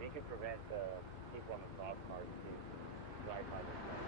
we can prevent people on the crosscars to drive by this time.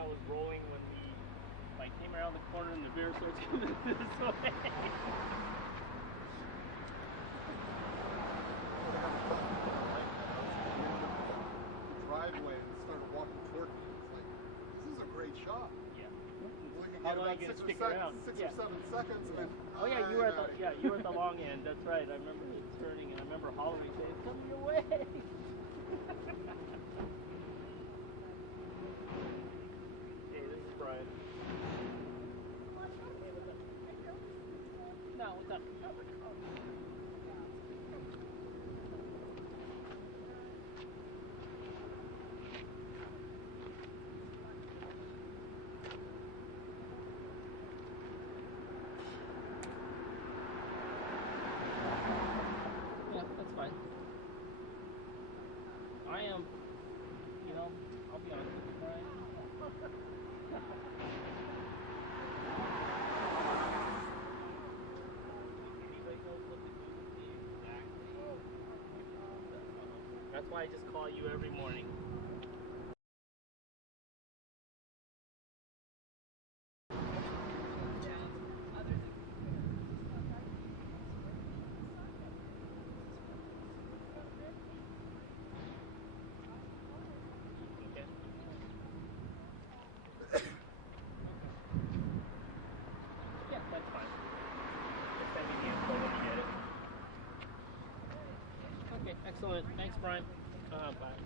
I was rolling when I came around the corner and the bear starts coming this way. The driveway and started walking toward me. It's like, this is a great shot. Yeah. Well, you How get long are about you gonna 6 stick or around? 6 Yeah. or 7 seconds, and then Oh yeah, you were at you were at the long end. That's right. I remember it turning, and I remember hollering, saying, "It's coming your way." Hey, this is Brian. No, what's up? Yeah, that's fine. I am, you know, I'll be honest with you, Brian. That's why I just call you every morning. Okay. Yeah, that's fine. Just send me the info when you get it. Okay, excellent. Thanks, Brian. Bye.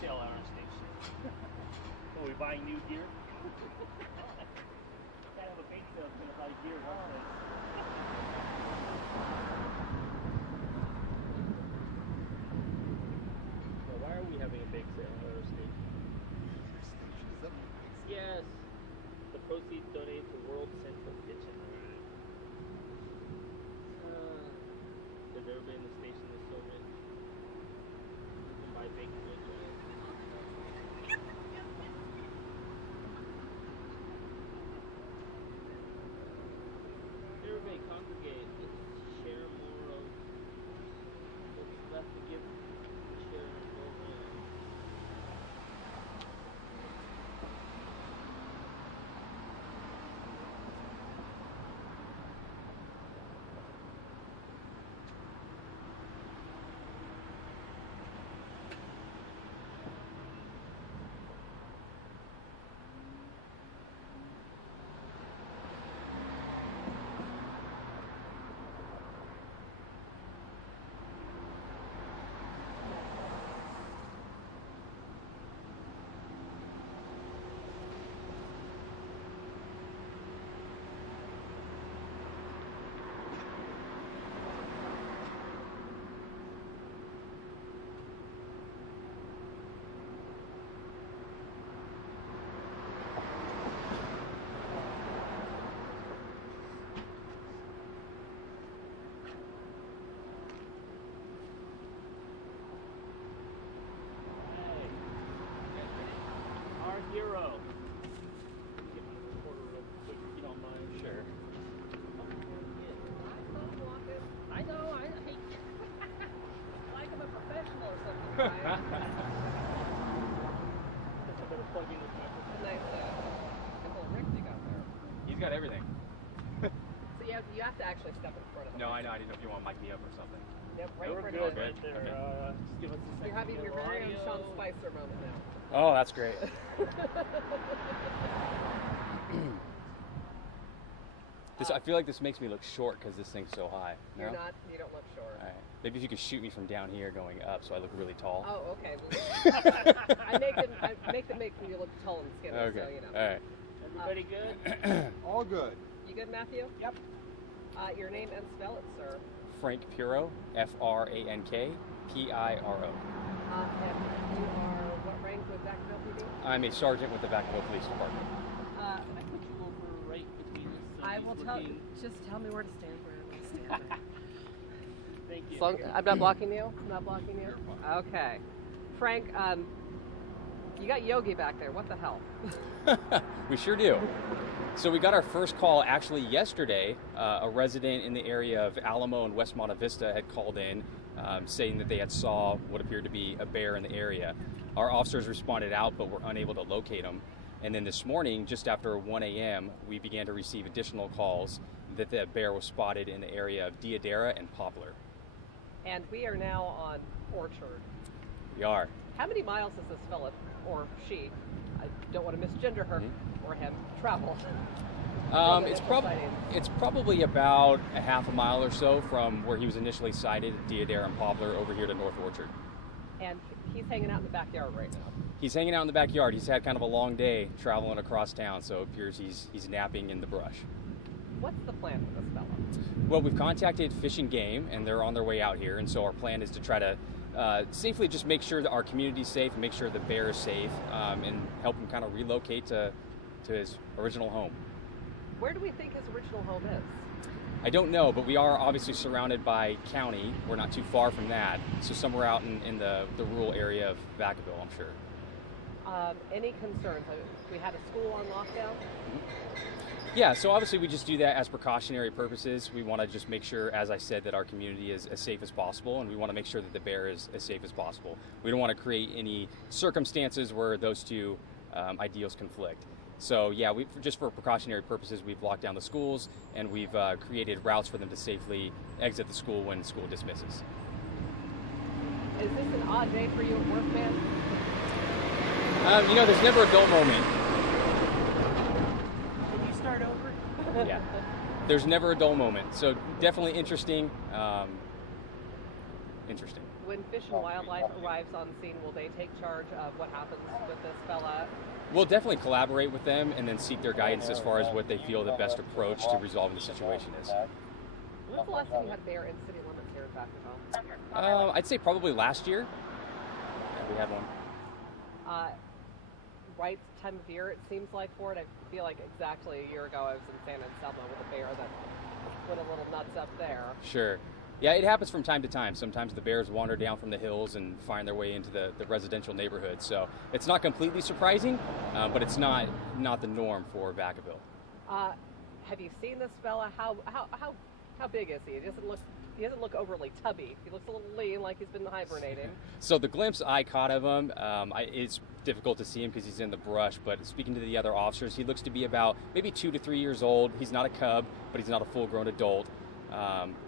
sale at our station. So we buying new gear? Can't have a bake sale if we're gonna buy gear in one place. So why are we having a bake sale at our station? Is that what makes it? Yes. The proceeds donated to World Central Kitchen. Has ever been in the station that's so rich? You can buy baked goods, right? Everybody congregate. Let's share more of what's left to give. Share and go around. Our hero. Give me a quarter real quick if you don't mind. Sure. I know, I hate Like I'm a professional or something, Brian. I better plug in this microphone. Nice simple rig you got there. He's got everything. So you have to actually step in front of him. No, I know. I didn't know if you want to mic me up or something. Yep, right in We're front good of him. right there. Okay. Just give us a second. You're having your very own Sean audio. Spicer moment now. Oh, that's great. I feel like this makes me look short because this thing's so high. No? You don't look short. All right. Maybe if you could shoot me from down here going up so I look really tall. Oh, okay. I make them make you look tall and skinny, Okay. so you know. All right. Everybody good? All good. You good, Matthew? Yep. Your name and spell it, sir. Frank Piro, F-R-A-N-K, P-I-R-O. And you are what rank with Vacaville PD? I'm a sergeant with the Vacaville Police Department. Can I put you over right between us? So I he's will tell you. looking- Just tell me where to stand. Where I'm going to stand. There. Thank you. As long, I'm not blocking you. I'm not blocking you. Okay, Frank. You got Yogi back there. What the hell? We sure do. So we got our first call actually yesterday. A resident in the area of Alamo and West Monte Vista had called in saying that they had saw what appeared to be a bear in the area. Our officers responded out but were unable to locate him. And then this morning, just after 1 a.m., we began to receive additional calls that the bear was spotted in the area of Deodara and Poplar. And we are now on Orchard. We are. How many miles does this fella or she? I don't want to misgender her or him. Travel. It's probably about a half a mile or so from where he was initially sighted at Deodara and Poplar over here to North Orchard. And he's hanging out in the backyard right now. He's hanging out in the backyard. He's had kind of a long day traveling across town, so it appears he's napping in the brush. What's the plan with this fella? Well, we've contacted Fish and Game, and they're on their way out here, and so our plan is to try to safely just make sure that our community's safe, and make sure the bear is safe, and help him kind of relocate to his original home. Where do we think his original home is? I don't know, but we are obviously surrounded by county. We're not too far from that, so somewhere out in the rural area of Vacaville, I'm sure. Any concerns? We had a school on lockdown. Yeah, so obviously we just do that as precautionary purposes. We want to just make sure, as I said, that our community is as safe as possible, and we want to make sure that the bear is as safe as possible. We don't want to create any circumstances where those two ideals conflict. So yeah, just for precautionary purposes, we've locked down the schools, and we've created routes for them to safely exit the school when school dismisses. Is this an odd day for you at work, man? There's never a dull moment. Can you start over? Yeah, there's never a dull moment. So definitely interesting. Interesting. when Fish and Wildlife arrives on scene, will they take charge of what happens with this fella? We'll definitely collaborate with them and then seek their guidance as far as what they feel the best approach to resolving the situation is. When's the last time you had a bear in city limits here in Vacaville? I'd say probably last year. Yeah, we had one. Right time of year, it seems like for it. I feel like exactly a year ago I was in San Anselmo with a bear that went a little nuts up there. Sure. Yeah, it happens from time to time. Sometimes the bears wander down from the hills and find their way into the residential neighborhood. So it's not completely surprising, but it's not the norm for Vacaville. Have you seen this fella? How big is he? He doesn't look overly tubby. He looks a little lean, like he's been hibernating. So the glimpse I caught of him, it's difficult to see him because he's in the brush, but speaking to the other officers, he looks to be about maybe 2 to 3 years old. He's not a cub, but he's not a full-grown adult.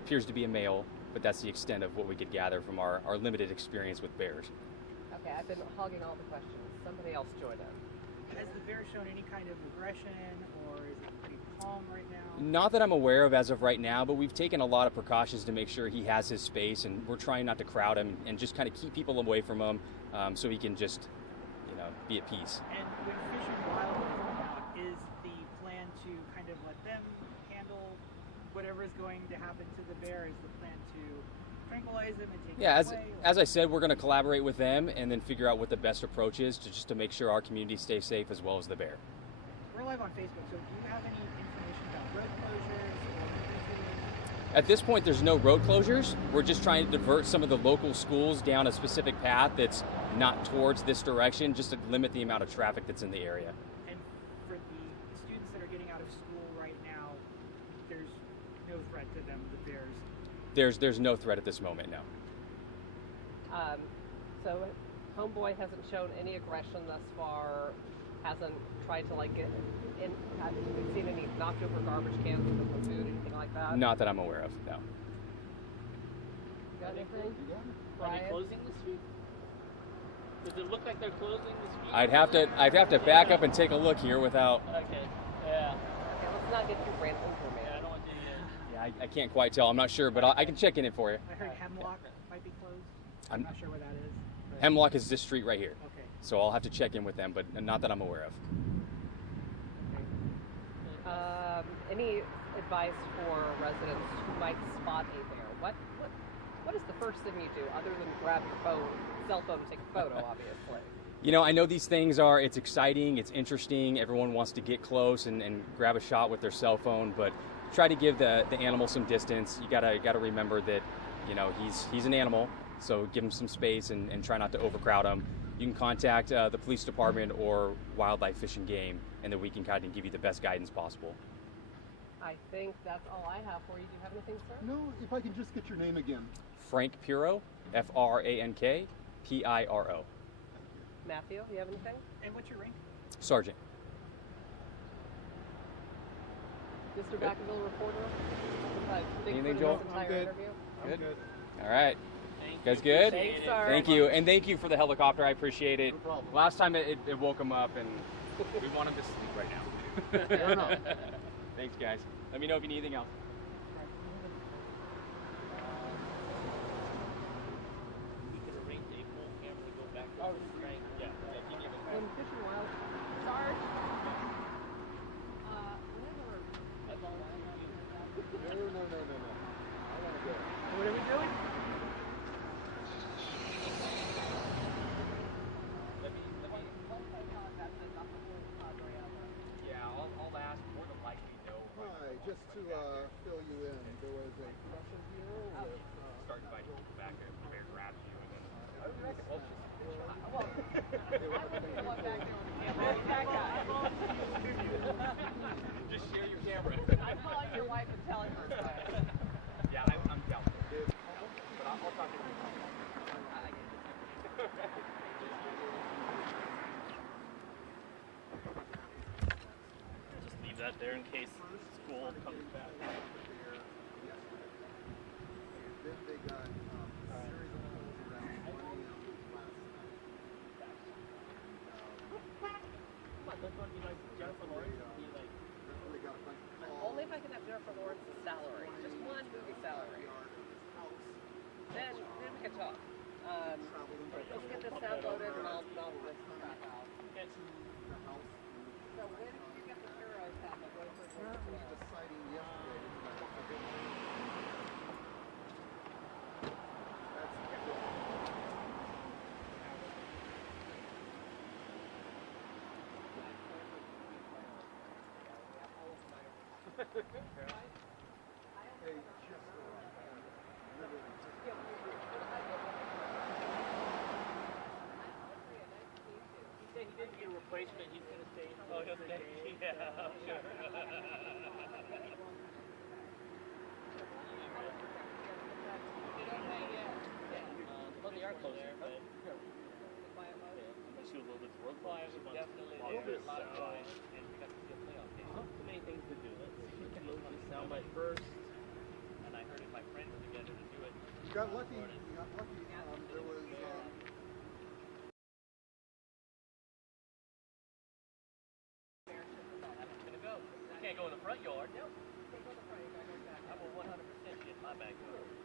Appears to be a male, but that's the extent of what we could gather from our limited experience with bears. Okay, I've been hogging all the questions. Somebody else join in. Has the bear shown any kind of aggression, or is it pretty calm right now? Not that I'm aware of as of right now, but we've taken a lot of precautions to make sure he has his space, and we're trying not to crowd him and just kind of keep people away from him so he can just, be at peace. And when Fish and Wildlife come out, is the plan to kind of let them handle whatever is going to happen to the bear? Is the plan to tranquilize them and take Yeah, them away? as I said, we're going to collaborate with them and then figure out what the best approach is to make sure our community stays safe as well as the bear. We're live on Facebook, so do you have any information about road closures or visiting? At this point, there's no road closures. We're just trying to divert some of the local schools down a specific path that's not towards this direction, just to limit the amount of traffic that's in the area. And for the students that are getting out of school right now, there's no threat to them, the bears? There's no threat at this moment, no. So Homeboy hasn't shown any aggression thus far, hasn't tried to get in, have you seen any knocked over garbage cans with some food, anything like that? Not that I'm aware of, no. Got anything? Are they Brian? closing this week? Does it look like they're closing this week? I'd have to back up and take a look here without. Okay. Yeah. Okay, let's not get too random for me. Yeah, I don't want to. Yeah, I can't quite tell. I'm not sure, but I can check in it for you. I heard Hemlock might be closed. I'm I'm- not sure where that is. but- Hemlock is this street right here, Okay. so I'll have to check in with them, but not that I'm aware of. Any advice for residents who might spot a bear? What is the first thing you do other than grab your cell phone and take a photo, obviously? I know these things it's exciting, it's interesting, everyone wants to get close and grab a shot with their cell phone, but try to give the animal some distance. You gotta remember that, he's an animal, so give him some space and try not to overcrowd him. You can contact the police department or Wildlife Fish and Game, and then we can kind of give you the best guidance possible. I think that's all I have for you. Do you have anything, sir? No, if I can just get your name again. Frank Piro, FRANK PIRO. Matthew, you have anything? And what's your rank? Sergeant. Mr. Vacaville reporter? Anything, Bigfoot Joel? in this entire I'm good. interview? I'm good. All right. Thank You guys you. good? Appreciate Thanks, it. sir. Thank you, and thank you for the helicopter. I appreciate it. No problem. Last time it woke him up, and we want him to sleep right now. Fair enough. Thanks, guys. Let me know if you need anything else. We could arrange a full camera to go back to the train. Yeah. If you give it When Fish and Wild, Sarge, That's all I have. No. I want to go. What are we doing? Yeah, I'll ask. More than likely, no. Hi, just to fill you in, there was a Russian here with... Start inviting people back if the bear grabs you, and then. Just share your camera. I'm calling your wife and telling her. Yeah, I'm down. But I'll talk to you. Just leave that there in case school comes back. Then they got a series of holes around 1 a.m. last night. Come on, don't you want to be like Jennifer Lawrence and be like, They got a bunch of calls. Only if I can have Jennifer Lawrence's salary. Just one movie salary. Yard of his house. Then we can talk. traveled in Let's get this sound loaded and I'll rip the crap out. Okay. the house. So when did you get the heroes happen? What is it? Apparently the sighting yesterday. Hey, just He said he didn't get a replacement. He's going to stay in for the day. Yeah, sure. Well, they are close there, but She was a little bit world well, I was definitely there. A lot of fun, and we got to see a playoff game. Too many things to do. Let's load this soundbite first. And I herded my friends together to do it. You got lucky. You got lucky. There was. I'm gonna go. Can't go in the front yard. Nope. I'm a 100% shit in my backyard.